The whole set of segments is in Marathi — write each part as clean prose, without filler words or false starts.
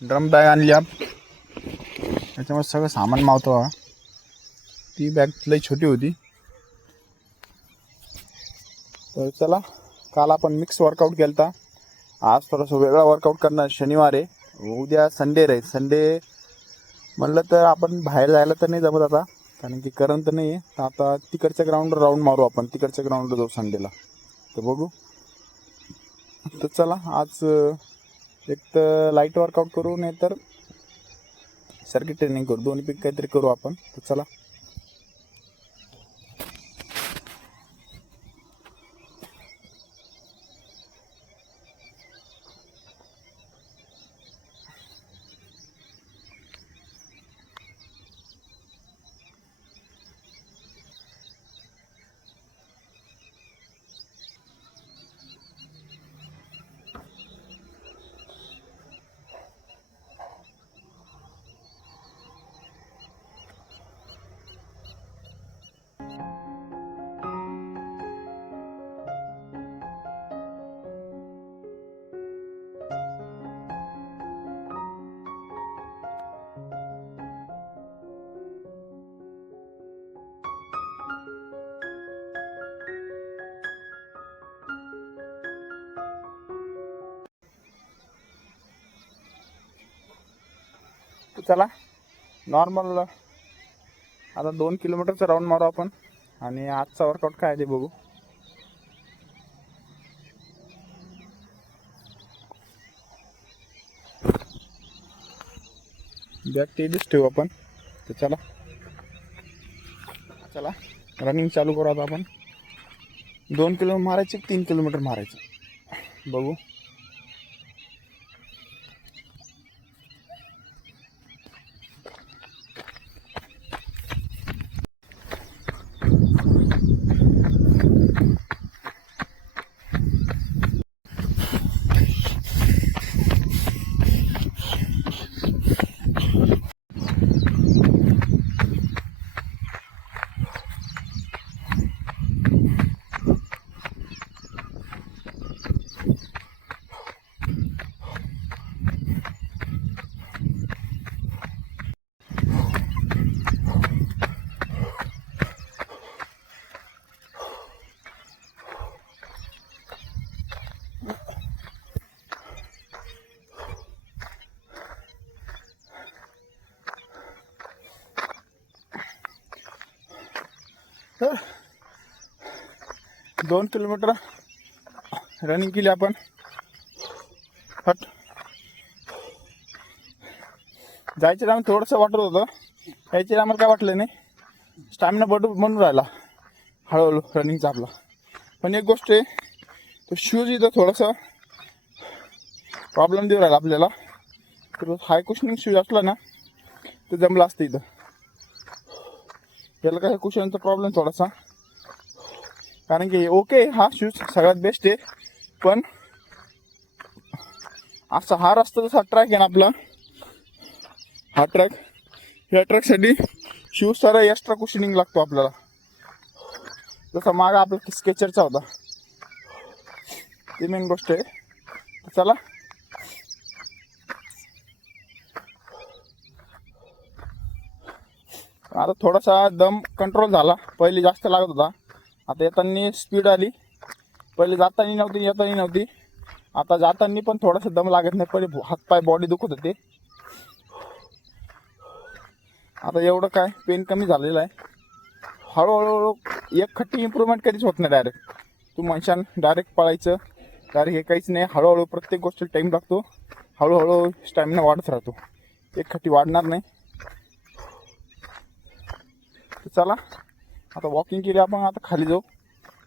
ड्रम बॅग आणली आप त्याच्यामुळे सगळं सामान मावतो. ती बॅग लई छोटी होती. तर चला, काल आपण मिक्स वर्कआउट केला. आज थोडासा वेगळा वर्कआउट करणार. शनिवार आहे, उद्या संडे राहील. संडे म्हणलं तर आपण बाहेर जायला तर नाही जमत आता, कारण की करंट तर नाही आहे. तर आता तिकडच्या ग्राउंडवर राऊंड मारू. आपण तिकडच्या ग्राउंडवर जाऊ संडेला. तर बघू. तर चला, आज एक तर लाईट वर्कआउट करू, नाही तर सर्किट ट्रेनिंग करू. दोन्हीपैकी काहीतरी करू आपण. तर चला. चला, नॉर्मल आता 2 किलोमीटरचा राऊंड मारू आपण. आणि आजचा वर्कआउट काय आहे ते बघू. बॅग तेच ठेवू आपण. तर चला चला रनिंग चालू करू आता आपण. 2 किलोमीटर मारायचे, 3 किलोमीटर मारायचं बघू. तर 2 किलोमीटर रनिंग केली आपण. हट जायच्या टाइम थोडंसं वाटत होतं, यायच्या आम्हाला काय वाटलं नाही. स्टॅमिना बनून राहिला हळूहळू रनिंगचा आपला. पण एक गोष्ट आहे, तो शूज इथं थोडंसं प्रॉब्लेम देऊ राहिला आपल्याला. तर हाय कुशनिंग शूज असला ना तर जमलं असतं इथं. याला काय कुशनचा प्रॉब्लेम थोडासा, कारण की ओके हा शूज सगळ्यात बेस्ट आहे. पण असा हा रस्ता जसा ट्रॅक आहे ना आपला, हा ट्रॅक, ह्या ट्रॅकसाठी शूज सारा एक्स्ट्रा कुशनिंग लागतो आपल्याला. जसा मागा आपला स्केचरचा होता, ती मेन गोष्ट आहे. चला आता थोडासा दम कंट्रोल झाला. पहिले जास्त लागत होता, आता येताना स्पीड आली. पहिले जाताना नव्हती, येताना नव्हती. आता जाताना पण थोडासा दम लागत नाही. पहिले हातपाय बॉडी दुखत होते, आता एवढं काय पेन कमी झालेलं आहे. हळूहळू एक खट्टी इम्प्रूव्हमेंट कधीच होत नाही डायरेक्ट. तू म्हणशान डायरेक्ट पळायचं, डायरेक्ट हे काहीच नाही. हळूहळू प्रत्येक गोष्टी टाईम लागतो. हळूहळू स्टॅमिना वाढत राहतो, एक खट्टी वाढणार नाही. चला आता वॉकिंग केली आपण, आता खाली जाऊ.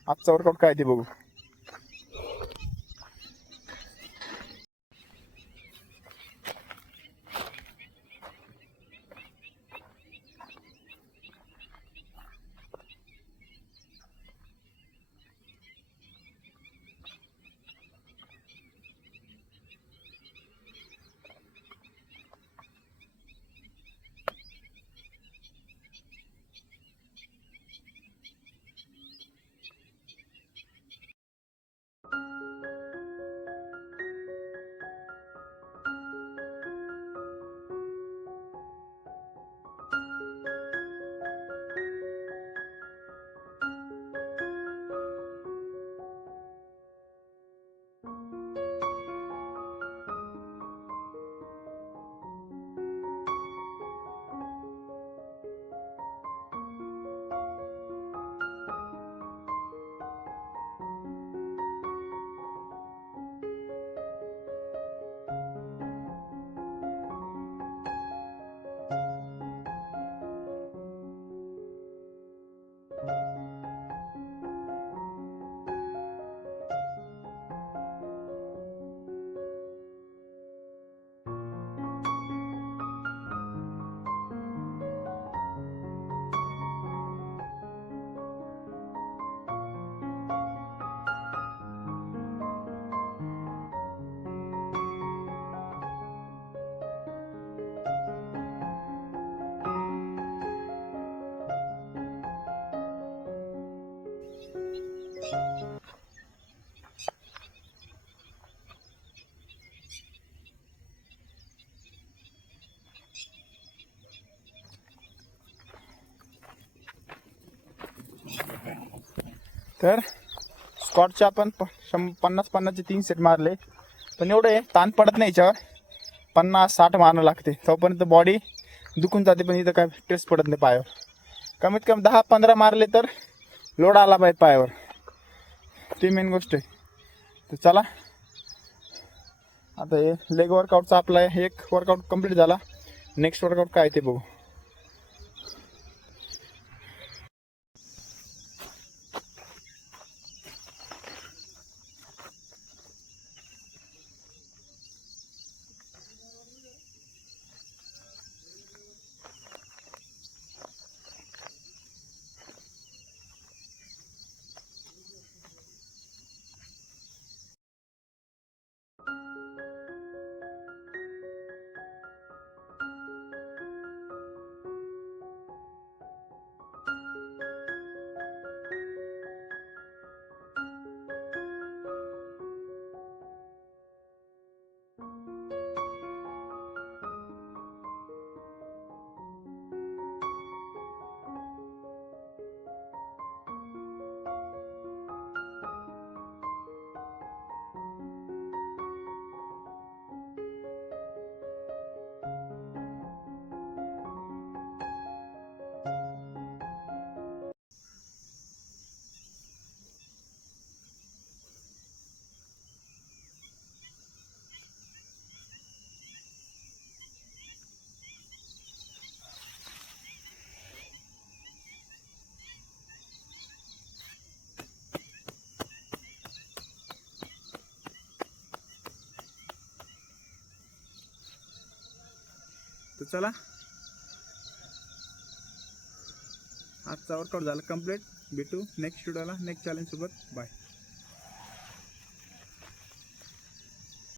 आजचा वर्कआउट काय ते बघू. तर स्कॉटचे आपण 50-50चे 3 सेट मारले, पण एवढे ताण पडत नाही याच्यावर. 50-60 मारणं लागते, तोपर्यंत बॉडी दुखून जाते, पण इथं काय स्ट्रेस पडत नाही पायावर. कमीत कमी 10-15 मारले तर लोड आला पाहिजे पायावर, ती मेन गोष्ट आहे. तर चला आता हे लेग वर्कआउटचा आपला एक वर्कआउट कंप्लीट झाला. नेक्स्ट वर्कआउट काय ते बघू. तर चला आजचा वर्कआउट झाला कंप्लीट. भेटू नेक्स्ट व्हिडिओला नेक्स्ट चॅलेंज सोबत. बाय.